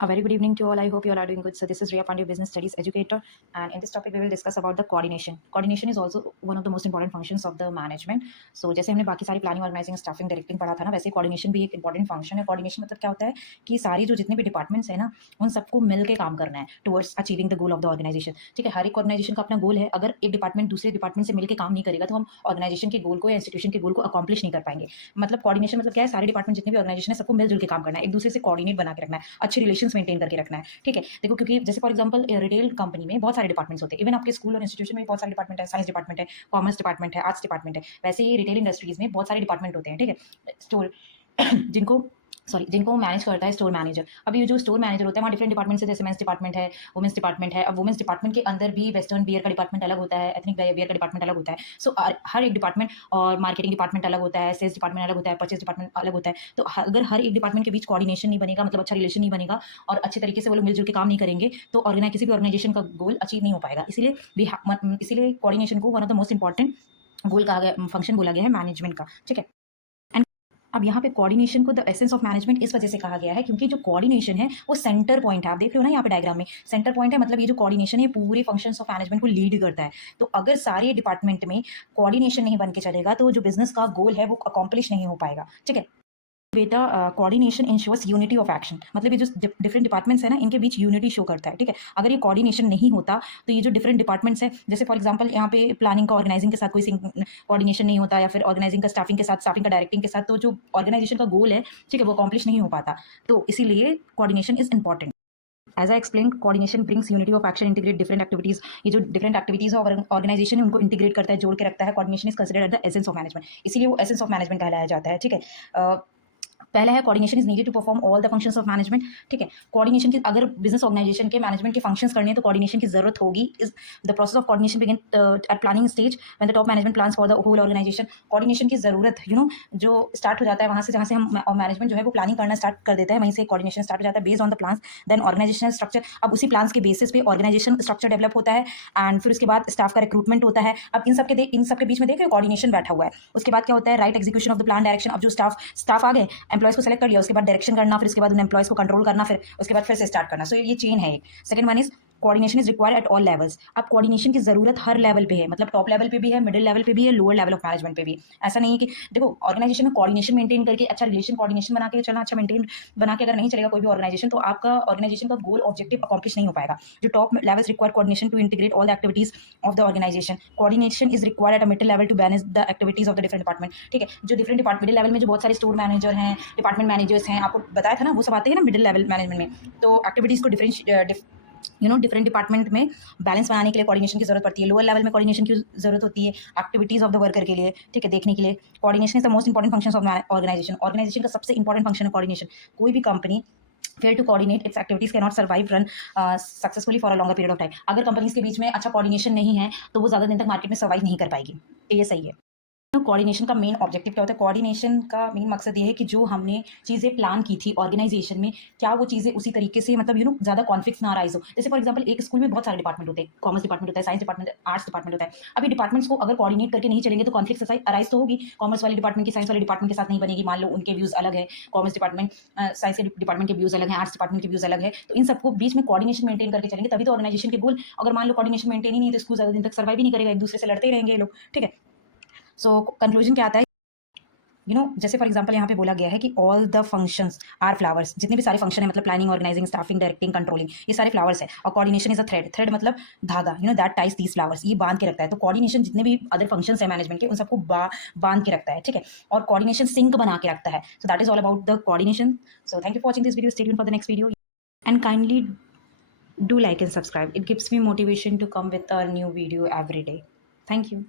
A very good evening to all. I hope you all are doing good. So this is Riya Pandey, business studies educator, and in this topic we will discuss about the coordination. Coordination is also one of the most important functions of the management. So जैसे हमने बाकी सारी planning, organising, staffing, directing पढ़ा था ना, वैसे coordination भी एक इंपॉर्टेंट फंक्शन है. कोऑर्डिनेशन मतलब क्या होता है कि सारी जो जितने भी डिपार्टमेंट्स है ना, उन सबको मिल के काम करना है towards achieving the goal of the organisation. ठीक है, हर एक ऑर्गेनाइजेशन का अपना गोल है. अगर एक डिपार्टमेंट दूसरे डिपार्टमेंट से मिलकर काम नहीं करेगा तो हम ऑर्गेनाइजेशन के गोल को या इंस्टीट्यूशन के गोल को अकॉम्प्लिश नहीं कर पाएंगे. मतलब कोऑर्डिनेशन मतलब क्या है, सारे डिपार्टमेंट जितने भी ऑर्गेनाइजेशन है सबको मिलजुल के काम करना है, एक दूसरे से कोऑर्डिनेट बना के रखना है, अच्छे रिलेशंस मेंटेन करके रखना है. ठीक है, देखो क्योंकि जैसे फॉर एग्जांपल रिटेल कंपनी में बहुत सारे डिपार्टमेंट्स होते हैं. इवन आपके स्कूल और इंस्टीट्यूशन में बहुत सारे डिपार्टमेंट है, साइंस डिपार्टमेंट है, कॉमर्स डिपार्टमेंट है, आर्ट्स डिपार्टमेंट है. वैसे ही रिटेल इंडस्ट्रीज में बहुत सारे डिपार्टमेंट होते हैं. ठीक है, स्टोर जिनको जिनको मैनेज करता है स्टोर मैनेजर. अब ये जो स्टोर मैनेजर होता है वहाँ डिफरेंट डिपार्टमेंट से, जैसे मेंस डिपार्टमेंट है, वुमेंस डिपार्टमेंट है. अब वुमेंस डिपार्टमेंट के अंदर भी वेस्टर्न वियर का डिपार्टमेंट अलग होता है, एथनिक वियर का डिपार्टमेंट अलग होता है. सो हर एक डिपार्टमेंट, और मार्केटिंग डिपार्टमेंट अलग होता है, सेल्स डिपार्टमेंट अलग होता है, परचेज डिपार्टमेंट अलग होता है. तो अगर हर एक डिपार्टमेंट के बीच कोऑर्डिनेशन नहीं बनेगा, मतलब अच्छा रिलेशन नहीं बनेगा और अच्छे तरीके से वो लोग मिलजुल के काम नहीं करेंगे, तो किसी भी ऑर्गेनाइजेशन का गोल अचीव नहीं हो पाएगा. इसीलिए कोऑर्डिनेशन को one of the most important गोल कहा गया, फंक्शन बोला गया है मैनेजमेंट का. ठीक है, अब यहाँ पे कोऑर्डिनेशन को द एसेंस ऑफ मैनेजमेंट इस वजह से कहा गया है क्योंकि जो कोऑर्डिनेशन है वो सेंटर पॉइंट है. आप देख रहे हो ना यहाँ पे डायग्राम में सेंटर पॉइंट है, मतलब ये जो कोऑर्डिनेशन है पूरे फंक्शंस ऑफ मैनेजमेंट को लीड करता है. तो अगर सारे डिपार्टमेंट में कोऑर्डिनेशन नहीं बन के चलेगा तो जो बिजनेस का गोल है वो अकॉम्प्लिश नहीं हो पाएगा. ठीक है बेटा, coordination ensures unity of action. मतलब ये जो डिफरेंट डिपार्टमेंट्स है ना, इनके बीच यूनिटी शो करता है. ठीक है, अगर ये कोऑर्डिनेशन नहीं होता तो ये जो डिफरेंट डिपार्टमेंट्स है, जैसे फॉर एग्जांपल यहाँ पे प्लानिंग का ऑर्गेनाइजिंग के साथ कोई कोऑर्डिनेशन नहीं होता, या फिर ऑर्गेनाइजिंग का स्टाफिंग के साथ, स्टाफिंग का डायरेक्टिंग के साथ, तो जो ऑर्गेनाइजेशन का गोल है, ठीक है, वो अकॉम्प्लिश नहीं हो पाता. तो इसीलिए coordination is important. As I explain, coordination brings unity of action, integrate different activities. ये जो डिफरेंट एक्टिविटीज है ऑर्गेनाइजेशन है उनको इंटीग्रेट करता है, जोड़ के रखता है. Coordination is considered the essence of management, इसीलिए वो एसेंस ऑफ मैनेजमेंट कहलाया जाता है. ठीक है, पहला है coordination is needed to perform all the functions of management. ठीक है, कोऑर्डिनेशन की अगर बिजनेस ऑर्गेनाइजेशन के मैनेजमेंट के फंक्शंस करने हैं तो कोऑर्डिनेशन की जरूरत होगी. Is the process of coordination begin at planning stage when the top management plans for the whole organisation. Coordination की जरूरत जो स्टार्ट हो जाता है वहां से, जहां से हम मैनेजमेंट जो है वो प्लानिंग करना स्टार्ट कर देता है, वहीं से कोऑर्डिनेशन स्टार्ट हो जाता है based on the plans. Then organisational structure, अब उसी प्लान्स के बेसिस पे ऑर्गेनाइजेशन स्ट्रक्चर डेवलप होता है. एंड फिर उसके बाद स्टाफ का रिक्रूटमेंट होता है. अब इन सबके बीच में देख रहे हो कोऑर्डिनेशन बैठा हुआ है. उसके बाद क्या होता है, right execution of the plan direction. अब जो स्टाफ आ गए, एम्प्लॉयज को सेलेक्ट कर लिया, उसके बाद डायरेक्शन करना, फिर उसके बाद उन एम्प्लॉयज को कंट्रोल करना, फिर उसके बाद फिर से स्टार्ट करना. सो ये चेन है एक. Second one is coordination is required at all levels. अब कोऑर्डिनेशन की जरूरत हर लेवल पे है, मतलब टॉप लेवल पे भी है, मिडिल लेवल पे भी है, लोअर लेवल ऑफ मैनेजमेंट पे भी. ऐसा नहीं है कि देखो ऑर्गेनाइजेशन में कोऑर्डिनेशन मेंटेन करके अच्छा रिलेशन, कोऑर्डिनेशन बना के चलना, अच्छा मेंटेन बना के अगर नहीं चलेगा कोई भी ऑर्गेनाइजेशन, तो आपका ऑर्गेनाइजेशन का गोल ऑब्जेक्टिव अकॉम्प्लिश नहीं हो पाएगा. जो top levels require coordination to integrate all the activities of the organisation. Coordination is required at a middle level to manage the activities of the different department. ठीक है, जो different department middle level में जो बहुत सारे store manager हैं, department managers हैं, आपको बताया था ना, वो सब आते हैं ना मिडिल लेवल मैनेजमेंट में. तो एक्टिविटीज को डिफरेंट डिपार्टमेंट में बैलेंस बनाने के लिए कोऑर्डिनेशन की जरूरत पड़ती है. लोअर लेवल में कोऑर्डिनेशन की जरूरत होती है एक्टिविटीज ऑफ द वर्कर के लिए. ठीक है, देखने के लिए. Coordination is the most important function of organisation. Organisation का सबसे इंपॉर्टेंट फंक्शन है कोऑर्डिनेशन. कोई भी company fail to coordinate its activities can not survive run successfully for a longer period of time. अगर कंपनीज के बीच में अच्छा कोऑर्डिनेशन नहीं है तो वो ज्यादा दिन तक मार्केट में सर्वाइव नहीं कर पाएगी. ये सही है. कोऑर्डिनेशन का मेन ऑब्जेक्टिव क्या होता है, कोऑर्डिनेशन का मेन मकसद ये है कि जो हमने चीज़ें प्लान की थी ऑर्गेनाइजेशन में, क्या वो चीज़ें उसी तरीके से, मतलब ज़्यादा कॉन्फ्लिक्ट्स ना राइज हो. जैसे फॉर एग्जांपल एक स्कूल में बहुत सारे डिपार्टमेंट होते हैं, कॉमर्स डिपार्टमेंट होता है, साइंस डिपार्टमेंट, आर्ट्स डिपार्टमेंट होता है. अभी डिपार्टमेंट्स को अगर कोऑर्डिनेट करके नहीं चलेंगे तो कॉन्फ्लिक्ट्स अराइज तो होगी. कॉमर्स वाले डिपार्टमेंट की साइंस वाले डिपार्टमेंट के साथ नहीं बनेगी, मान लो उनके व्यूज अलग है. कॉमर्स डिपार्टमेंट साइंस के डिपार्टमेंट के व्यूज अलग है, आर्ट्स डिपार्टमेंट के व्यूज अलग है. तो इन सबको बीच में कोऑर्डिनेशन मेंटेन करके चलेंगे तभी तो ऑर्गेनाइजेशन के गोल. अगर मान लो कोऑर्डिनेशन मेंटेन ही नहीं तो स्कूल ज़्यादा दिन तक सर्वाइव ही नहीं करेगा, एक दूसरे से लड़ते ही रहेंगे लोग. ठीक है, सो कंक्लूजन क्या आता है, जैसे फॉर एग्जांपल यहाँ पे बोला गया है कि all the functions are flowers. जितने भी सारे फंक्शन है, मतलब planning, organising, staffing, directing, controlling, ये सारे फ्लावर्स है. और coordination is a thread. Thread मतलब धागा, दैट टाइज दीज फ्लावर्स. ये बांध के रखता है. तो कोऑर्डिनेशन जितने भी अदर फंक्शंस है मैनेजमेंट के, उन सबको बांध के रखता है. ठीक है, और कोऑर्डिनेशन सिंक बना के रखता है. So that is all about the coordination. So thank you for watching this video. Stay tuned for the next video and kindly do like and subscribe. It gives me motivation to come with a new video every day. Thank you.